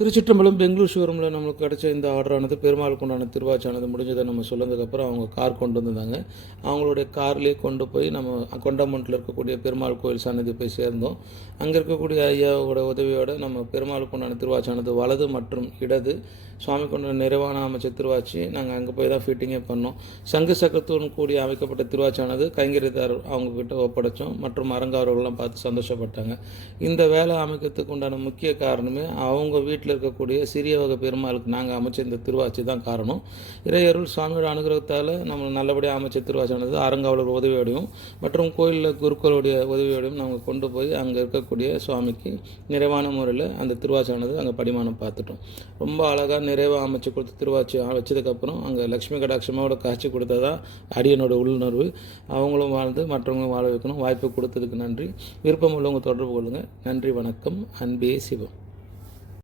திருச்சிற்றம்பலம் பெங்களூர் ஷோரூமில் நம்மளுக்கு கிடச்ச இந்த ஆர்டரானது பெருமாளுக்கு உண்டான திருவாச்சானது முடிஞ்சதை நம்ம சொன்னதுக்கப்புறம் அவங்க கார் கொண்டு வந்திருந்தாங்க. அவங்களுடைய கார்லேயே கொண்டு போய் நம்ம கொண்டமன்ட்டில் இருக்கக்கூடிய பெருமாள் கோயில் சன்னதி போய் சேர்ந்தோம். அங்கே இருக்கக்கூடிய ஐயாவோட உதவியோடு நம்ம பெருமாளுக்கு உண்டான திருவாச்சானது வலது மற்றும் இடது சுவாமி கொண்ட நிறைவான அமைச்ச திருவாச்சி நாங்கள் அங்கே போய் தான் ஃபிட்டிங்கே பண்ணோம். சங்கு சக்கரத்துடன் கூடிய அமைக்கப்பட்ட திருவாச்சானது கைங்கரிதார் அவங்கக்கிட்ட ஒப்படைச்சோம் மற்றும் அரங்காவர்கள்லாம் பார்த்து சந்தோஷப்பட்டாங்க. இந்த வேலை அமைக்கிறதுக்கு உண்டான முக்கிய காரணமே அவங்க வீட்டில் இருக்கக்கூடிய சிறிய வகை பெருமாளுக்கு நாங்கள் அமைச்ச இந்த திருவாச்சி தான் காரணம். இறையருள் சுவாமியோட அனுகிரகத்தால் நம்ம நல்லபடியாக அமைச்ச திருவாச்சானது அரங்காவலர் உதவியோடையும் மற்றும் கோயிலில் குருக்களுடைய உதவியோடையும் நாங்கள் கொண்டு போய் அங்கே இருக்கக்கூடிய சுவாமிக்கு நிறைவான முறையில் அந்த திருவாச்சானது அங்கே படிமானம் பார்த்துட்டோம். ரொம்ப அழகாக நிறைவாக அமைச்சு கொடுத்த திருவாச்சி வச்சதுக்கப்புறம் அங்கே லக்ஷ்மி கடாட்சமோட காட்சி கொடுத்ததா அடியனோட உள்ளுணர்வு. அவங்களும் வாழ்ந்து மற்றவங்களும் வாழ வைக்கணும். வாய்ப்பு கொடுத்ததுக்கு நன்றி. விருப்பம் உள்ளவங்க தொடர்பு கொள்ளுங்கள். நன்றி, வணக்கம். அன்பே சிவம்.